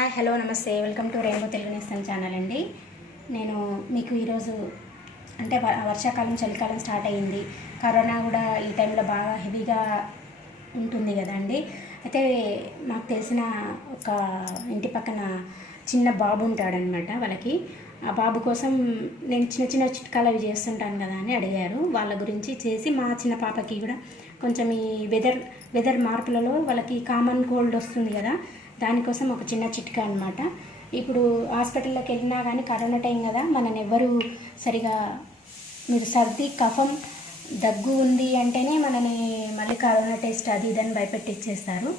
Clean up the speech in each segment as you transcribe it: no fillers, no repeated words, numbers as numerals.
Hi hello నమస్తే welcome to rainbow Telugu నేస్తం channel అండి. నేను మీకు ఈరోజు అంటే వర్షాకాలం చలికాలం స్టార్ట్ అయ్యింది. కరోనా కూడా ఈ టైంలో బాగా హెవీగా ఉంటుంది కదండి. అయితే మాకు తెలిసిన ఒక ఇంటి పక్కన చిన్న బాబు ఉంటాడనమాట. వాళ్ళకి ఆ బాబు కోసం నేను చిన్న చిన్న చిట్కాలు అవి చేస్తుంటాను కదా అని అడిగారు. వాళ్ళ గురించి చేసి మా చిన్న పాపకి కూడా కొంచెం ఈ వెదర్ మార్పులలో వాళ్ళకి కామన్ కోల్డ్ వస్తుంది కదా, దానికోసం ఒక చిన్న చిట్కా అనమాట. ఇప్పుడు హాస్పిటల్లోకి వెళ్ళినా కానీ కరోనా టైం కదా, మనని ఎవ్వరు సరిగా మీరు సర్ది కఫం దగ్గు ఉంది అంటేనే మనని మళ్ళీ కరోనా టెస్ట్ అది ఇదని భయపెట్టిచ్చేస్తారు.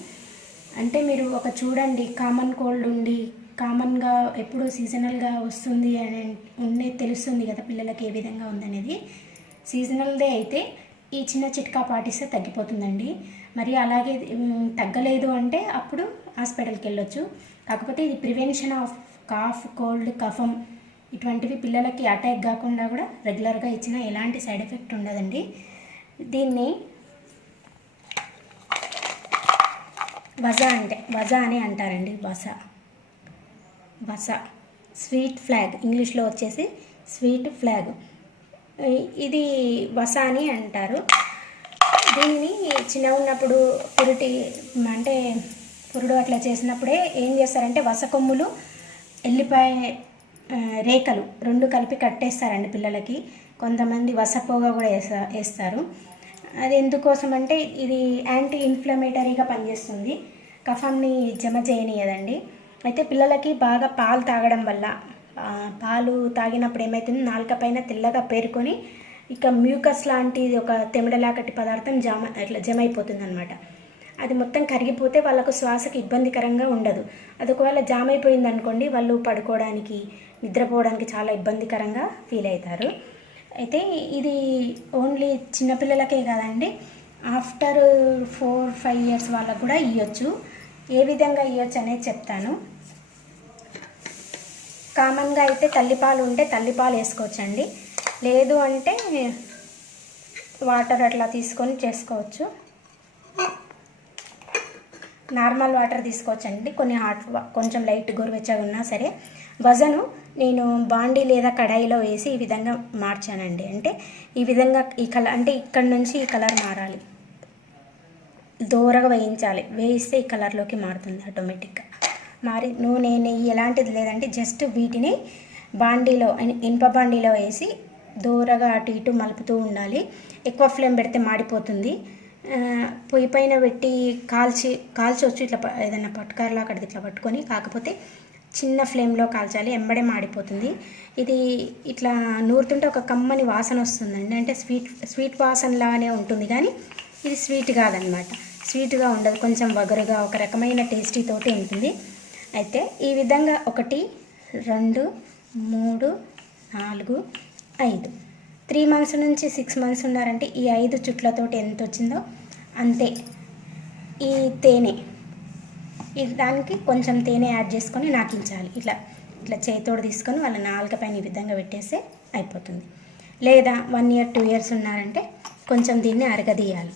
అంటే మీరు ఒక చూడండి, కామన్ కోల్డ్ ఉండి కామన్గా ఎప్పుడు సీజనల్గా వస్తుంది అని ఉండే తెలుస్తుంది కదా పిల్లలకి ఏ విధంగా ఉందనేది. సీజనల్దే అయితే ఈ చిన్న చిట్కా పాటిస్తే తగ్గిపోతుందండి. మరి అలాగే తగ్గలేదు అంటే అప్పుడు హాస్పిటల్కి వెళ్ళొచ్చు. కాకపోతే ఇది ప్రివెన్షన్ ఆఫ్ కాఫ్, కోల్డ్, కఫం ఇటువంటివి పిల్లలకి అటాక్ కాకుండా కూడా రెగ్యులర్గా ఇచ్చిన ఎలాంటి సైడ్ ఎఫెక్ట్ ఉండదండి. దీన్ని వజా అని అంటారండి. వస స్వీట్ ఫ్లాగ్, ఇంగ్లీష్లో వచ్చేసి స్వీట్ ఫ్లాగ్, ఇది వస అని అంటారు. దీనిని చిన్నగా ఉన్నప్పుడు పురుడు అట్లా చేసినప్పుడే ఏం చేస్తారంటే వస కొమ్ములు, ఎల్లిపాయ రేఖలు రెండు కలిపి కట్టేస్తారండి పిల్లలకి. కొంతమంది వసపోగా కూడా వేస్తారు. అది ఎందుకోసం అంటే ఇది యాంటీ ఇన్ఫ్లమేటరీగా పనిచేస్తుంది, కఫంని జమ చేయనియదండి. అయితే పిల్లలకి బాగా పాలు తాగడం వల్ల, పాలు తాగినప్పుడు ఏమవుతుంది, నాలుక పైన తెల్లగా పేరుకొని ఇక మ్యూకస్ లాంటి ఒక తెమిడలాకటి పదార్థం జమ అయిపోతుంది అనమాట. అది మొత్తం కరిగిపోతే వాళ్ళకు శ్వాసకి ఇబ్బందికరంగా ఉండదు. అది ఒకవేళ జామ్ అయిపోయింది అనుకోండి, వాళ్ళు పడుకోవడానికి నిద్రపోవడానికి చాలా ఇబ్బందికరంగా ఫీల్ అవుతారు. అయితే ఇది ఓన్లీ చిన్నపిల్లలకే కాదండి, ఆఫ్టర్ 4-5 years వాళ్ళకు కూడా ఇవ్వచ్చు. ఏ విధంగా ఇవ్వచ్చు అనేది చెప్తాను. కామన్గా అయితే తల్లిపాలు ఉంటే తల్లిపాలు వేసుకోవచ్చండి. లేదు అంటే వాటర్ అట్లా తీసుకొని చేసుకోవచ్చు. నార్మల్ వాటర్ తీసుకోవచ్చండి, కొన్ని కొంచెం లైట్ గోరువెచ్చగా ఉన్నా సరే. వజను నేను బాండీ లేదా కడాయిలో వేసి ఈ విధంగా మార్చానండి. అంటే ఈ విధంగా ఈ కలర్, అంటే ఇక్కడ నుంచి ఈ కలర్ మారాలి, దూరగా వేయించాలి. వేయిస్తే ఈ కలర్లోకి మారుతుంది ఆటోమేటిక్గా. మరి నూనె, నెయ్యి ఎలాంటిది లేదంటే జస్ట్ వీటిని బాండీలో, ఇనుప బాండీలో వేసి దూరగా అటు ఇటు మలుపుతూ ఉండాలి. ఎక్కువ ఫ్లేమ్ పెడితే మాడిపోతుంది. పొయ్యి పైన పెట్టి కాల్చవచ్చు, ఇట్లా ఏదైనా పట్టుకారలా అక్కడికి ఇట్లా పట్టుకొని, కాకపోతే చిన్న ఫ్లేమ్లో కాల్చాలి, ఎంబడే మాడిపోతుంది. ఇది ఇట్లా నూరుతుంటే ఒక కమ్మని వాసన వస్తుందండి. అంటే స్వీట్ వాసనలానే ఉంటుంది, కానీ ఇది స్వీట్ కాదనమాట. స్వీట్గా ఉండదు, కొంచెం వగరుగా ఒక రకమైన టేస్టీ తోటి ఉంటుంది. అయితే ఈ విధంగా 1, 2, 3, 4, 5 3 months నుంచి 6 months ఉన్నారంటే ఈ 5 చుట్లతోటి ఎంత వచ్చిందో అంతే. ఈ తేనె, దానికి కొంచెం తేనె యాడ్ చేసుకొని నాకించాలి. ఇట్లా చేతితోడు తీసుకొని వాళ్ళ నాలుక పైన ఈ విధంగా పెట్టేస్తే అయిపోతుంది. లేదా 1 year 2 years ఉన్నారంటే కొంచెం దీన్ని అరగదీయాలి.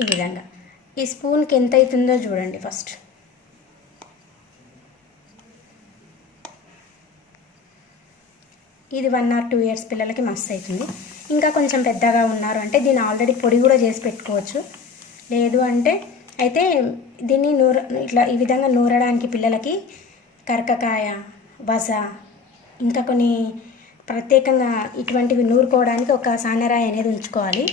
ఈ విధంగా ఈ స్పూన్కి ఎంత అవుతుందో చూడండి. ఫస్ట్ ఇది 1 or 2 years పిల్లలకి మస్తు అవుతుంది. ఇంకా కొంచెం పెద్దగా ఉన్నారు అంటే దీన్ని ఆల్రెడీ పొడి కూడా చేసి పెట్టుకోవచ్చు. లేదు అంటే అయితే దీన్ని ఇట్లా ఈ విధంగా నూరడానికి పిల్లలకి కరకకాయ, వజ, ఇంకా కొన్ని ప్రత్యేకంగా ఇటువంటివి నూరుకోవడానికి ఒక సానరాయి అనేది ఉంచుకోవాలి.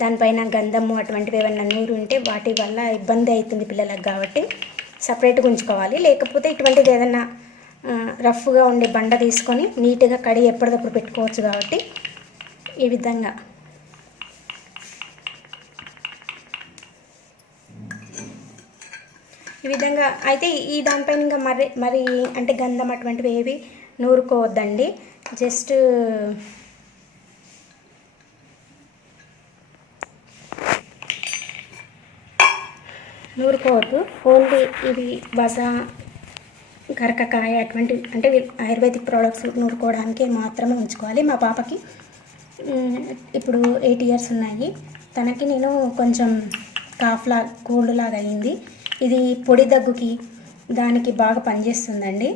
దానిపైన గంధము అటువంటివి ఏమైనా నూరు ఉంటే వాటి వల్ల ఇబ్బంది అవుతుంది పిల్లలకు, కాబట్టి సపరేట్గా ఉంచుకోవాలి. లేకపోతే ఇటువంటిది ఏదైనా రఫ్గా ఉండే బండ తీసుకొని నీట్గా కడిగి ఎప్పటికప్పుడు పెట్టుకోవచ్చు. కాబట్టి ఈ విధంగా అయితే ఈ దానిపైన ఇంకా మరి అంటే గంధం అటువంటివి ఏవి నూరుకోవద్దండి. జస్ట్ నూరుకోవద్దు. ఓన్లీ ఇది వజ, కరకకాయ అటువంటి అంటే ఆయుర్వేదిక్ ప్రోడక్ట్స్ నూరుకోవడానికి మాత్రమే ఉంచుకోవాలి. మా పాపకి ఇప్పుడు 8 years ఉన్నాయి. తనకి నేను కొంచెం కోల్డ్ లాగా అయింది. ఇది పొడి దగ్గుకి దానికి బాగా పనిచేస్తుందండి.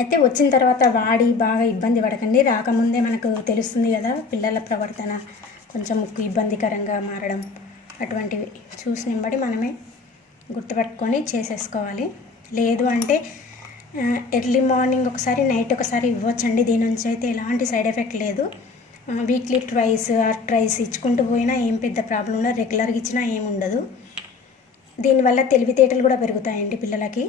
అయితే వచ్చిన తర్వాత వాడి బాగా ఇబ్బంది పడకండి. రాకముందే మనకు తెలుస్తుంది కదా పిల్లల ప్రవర్తన కొంచెం ముక్కు ఇబ్బందికరంగా మారడం, అటువంటివి చూసిన బట్టి మనమే గుర్తుపట్టుకొని చేసేసుకోవాలి. లేదు అంటే ఎర్లీ మార్నింగ్ ఒకసారి, నైట్ ఒకసారి ఇవ్వచ్చండి. దీని నుంచి అయితే ఎలాంటి సైడ్ ఎఫెక్ట్ లేదు. వీక్లీ ట్వైస్ ఆర్ ట్రైస్ ఇచ్చుకుంటూ పోయినా ఏం పెద్ద ప్రాబ్లం ఉండదు. రెగ్యులర్గా ఇచ్చినా ఏమి ఉండదు. దీనివల్ల తెలివితేటలు కూడా పెరుగుతాయండి పిల్లలకి.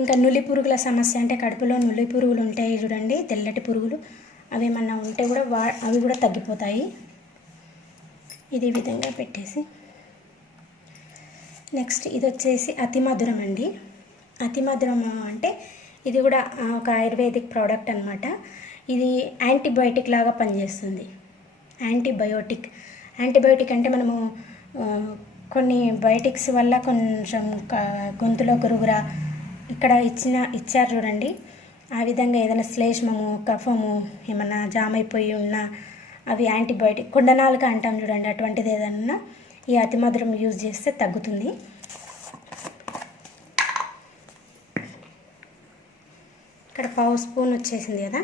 ఇంకా నులి పురుగుల సమస్య, అంటే కడుపులో నులి పురుగులు ఉంటాయి చూడండి, తెల్లటి పురుగులు, అవి ఏమన్నా ఉంటే కూడా అవి కూడా తగ్గిపోతాయి. ఇది విధంగా పెట్టేసి నెక్స్ట్ ఇది వచ్చేసి అతి మధురం అండి. అతి మధురం అంటే ఇది కూడా ఒక ఆయుర్వేదిక్ ప్రోడక్ట్ అనమాట. ఇది యాంటీబయోటిక్ లాగా పనిచేస్తుంది. యాంటీబయోటిక్ అంటే మనము కొన్ని బయోటిక్స్ వల్ల కొంచెం గొంతులో గురుగురా ఇక్కడ ఇచ్చారు చూడండి, ఆ విధంగా ఏదైనా శ్లేష్మము, కఫము ఏమన్నా జామ్ అయిపోయి ఉన్నా అవి యాంటీబయోటిక్, కొండనాలుక అంటాం చూడండి, అటువంటిది ఏదన్నా ఈ అతి మధురం యూజ్ చేస్తే తగ్గుతుంది. ఇక్కడ 1/2 స్పూన్ వచ్చేసింది కదా,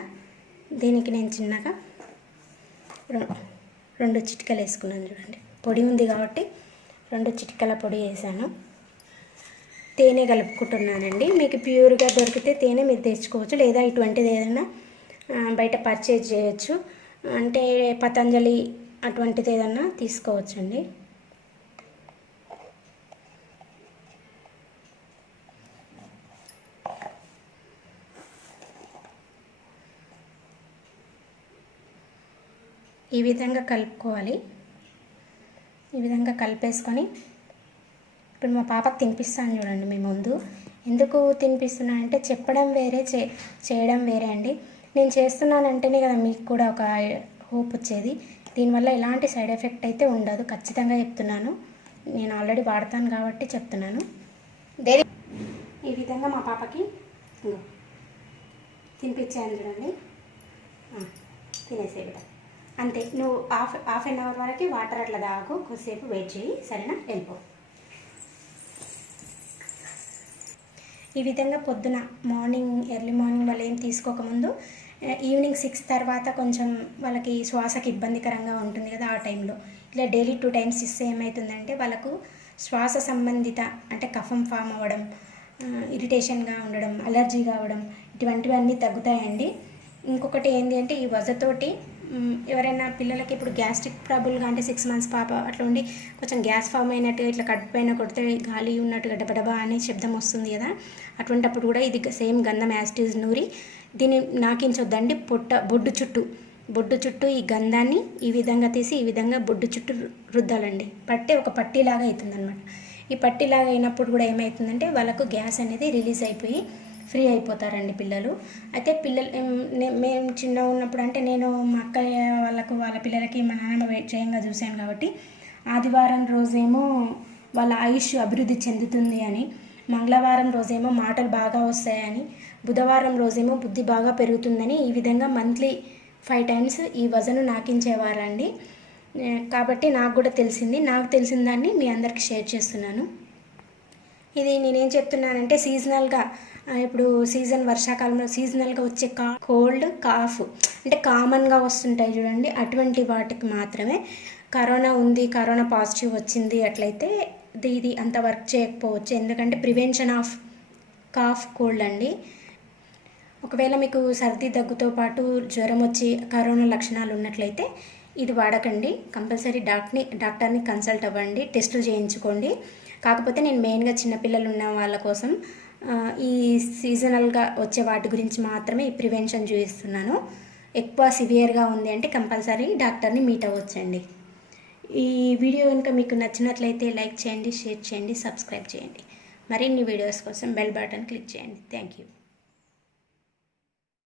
దీనికి నేను చిన్నగా 2 చిటికలు వేసుకున్నాను చూడండి. పొడి ఉంది కాబట్టి 2 చిటికల పొడి వేసాను. తేనె కలుపుకుంటున్నానండి. మీకు ప్యూర్గా దొరికితే తేనె మీరు తెచ్చుకోవచ్చు, లేదా ఇటువంటిది ఏదైనా బయట పర్చేజ్ చేయొచ్చు. అంటే పతంజలి అటువంటిది ఏదన్నా తీసుకోవచ్చండి. ఈ విధంగా కలుపుకోవాలి. ఈ విధంగా కలిపేసుకొని ఇప్పుడు మా పాపకు తినిపిస్తాను చూడండి మీ ముందు. ఎందుకు తినిపిస్తున్నా అంటే చెప్పడం వేరే, చేయడం వేరే అండి. నేను చేస్తున్నానంటేనే కదా మీకు కూడా ఒక హోప్ వచ్చేది. దీనివల్ల ఎలాంటి సైడ్ ఎఫెక్ట్ అయితే ఉండదు, ఖచ్చితంగా చెప్తున్నాను. నేను ఆల్రెడీ వాడతాను కాబట్టి చెప్తున్నాను. ఈ విధంగా మా పాపకి తినిపించాను చూడండి. తినేసే విధంగా అంతే. నువ్వు హాఫ్ అన్ అవర్ వరకు వాటర్ అట్లా తాగు, కొద్దిసేపు వెయిట్ చేయి, సరేనా? వెళ్ళిపో. ఈ విధంగా పొద్దున ఎర్లీ మార్నింగ్ వాళ్ళు ఏం తీసుకోకముందు, ఈవినింగ్ 6 తర్వాత కొంచెం వాళ్ళకి శ్వాసకి ఇబ్బందికరంగా ఉంటుంది కదా, ఆ టైంలో ఇలా డైలీ 2 టైమ్స్ ఇస్తే ఏమవుతుందంటే వాళ్ళకు శ్వాస సంబంధిత అంటే కఫం ఫామ్ అవ్వడం, ఇరిటేషన్గా ఉండడం, అలర్జీ కావడం, ఇటువంటివన్నీ తగ్గుతాయండి. ఇంకొకటి ఏంటి అంటే ఈ వజతోటి ఎవరైనా పిల్లలకి ఇప్పుడు గ్యాస్ట్రిక్ ట్రబుల్గా, అంటే 6 months పాప అట్లా ఉండి కొంచెం గ్యాస్ ఫామ్ అయినట్టుగా ఇట్లా కడుపు పైన కొడితే గాలి ఉన్నట్టుగా డబడబా అని శబ్దం వస్తుంది కదా, అటువంటిప్పుడు కూడా ఇది సేమ్ గంధం యాసిటీస్ నూరి దీన్ని నాకించొద్దండి. బొడ్డు చుట్టూ ఈ గంధాన్ని ఈ విధంగా తీసి ఈ విధంగా బొడ్డు చుట్టూ రుద్దాలండి. ఒక పట్టీలాగా అవుతుంది అనమాట. ఈ పట్టీలాగా అయినప్పుడు కూడా ఏమవుతుందంటే వాళ్ళకు గ్యాస్ అనేది రిలీజ్ అయిపోయి ఫ్రీ అయిపోతారండి పిల్లలు. అయితే మేము చిన్నగా ఉన్నప్పుడు, అంటే నేను మా అక్కయ్య వాళ్ళ పిల్లలకి మా నాన్నమ్మ వెయిట్ చేయంగా చూశాను కాబట్టి, ఆదివారం రోజేమో వాళ్ళ ఆయుష్ అభివృద్ధి చెందుతుంది అని, మంగళవారం రోజేమో మాటలు బాగా వస్తాయని, బుధవారం రోజేమో బుద్ధి బాగా పెరుగుతుందని, ఈ విధంగా మంత్లీ 5 times ఈ వజను నాకించేవారండి. కాబట్టి నాకు కూడా తెలిసింది. నాకు తెలిసిన దాన్ని మీ అందరికీ షేర్ చేస్తున్నాను. ఇది నేనేం చెప్తున్నానంటే సీజనల్గా, ఇప్పుడు వర్షాకాలంలో సీజనల్గా వచ్చే కోల్డ్, కాఫ్ అంటే కామన్గా వస్తుంటాయి చూడండి, అటువంటి వాటికి మాత్రమే. కరోనా పాజిటివ్ వచ్చింది అట్లయితే ఇది అంత వర్క్ చేయకపోవచ్చు. ఎందుకంటే ప్రివెన్షన్ ఆఫ్ కాఫ్, కోల్డ్ అండి. ఒకవేళ మీకు సర్ది దగ్గుతో పాటు జ్వరం వచ్చి కరోనా లక్షణాలు ఉన్నట్లయితే ఇది వాడకండి. కంపల్సరీ డాక్టర్ని కన్సల్ట్ అవ్వండి, టెస్టులు చేయించుకోండి. కాకపోతే నేను మెయిన్గా చిన్నపిల్లలు ఉన్న వాళ్ళ కోసం ఈ సీజనల్గా వచ్చే వాటి గురించి మాత్రమే ఈ ప్రివెన్షన్ చూపిస్తున్నాను. ఎక్కువ సివియర్గా ఉంది అంటే కంపల్సరీ డాక్టర్ని మీట్ అవ్వచ్చండి. ఈ వీడియో కనుక మీకు నచ్చినట్లయితే లైక్ చేయండి, షేర్ చేయండి, సబ్స్క్రైబ్ చేయండి. మరిన్ని వీడియోస్ కోసం బెల్ బటన్ క్లిక్ చేయండి. Thank you.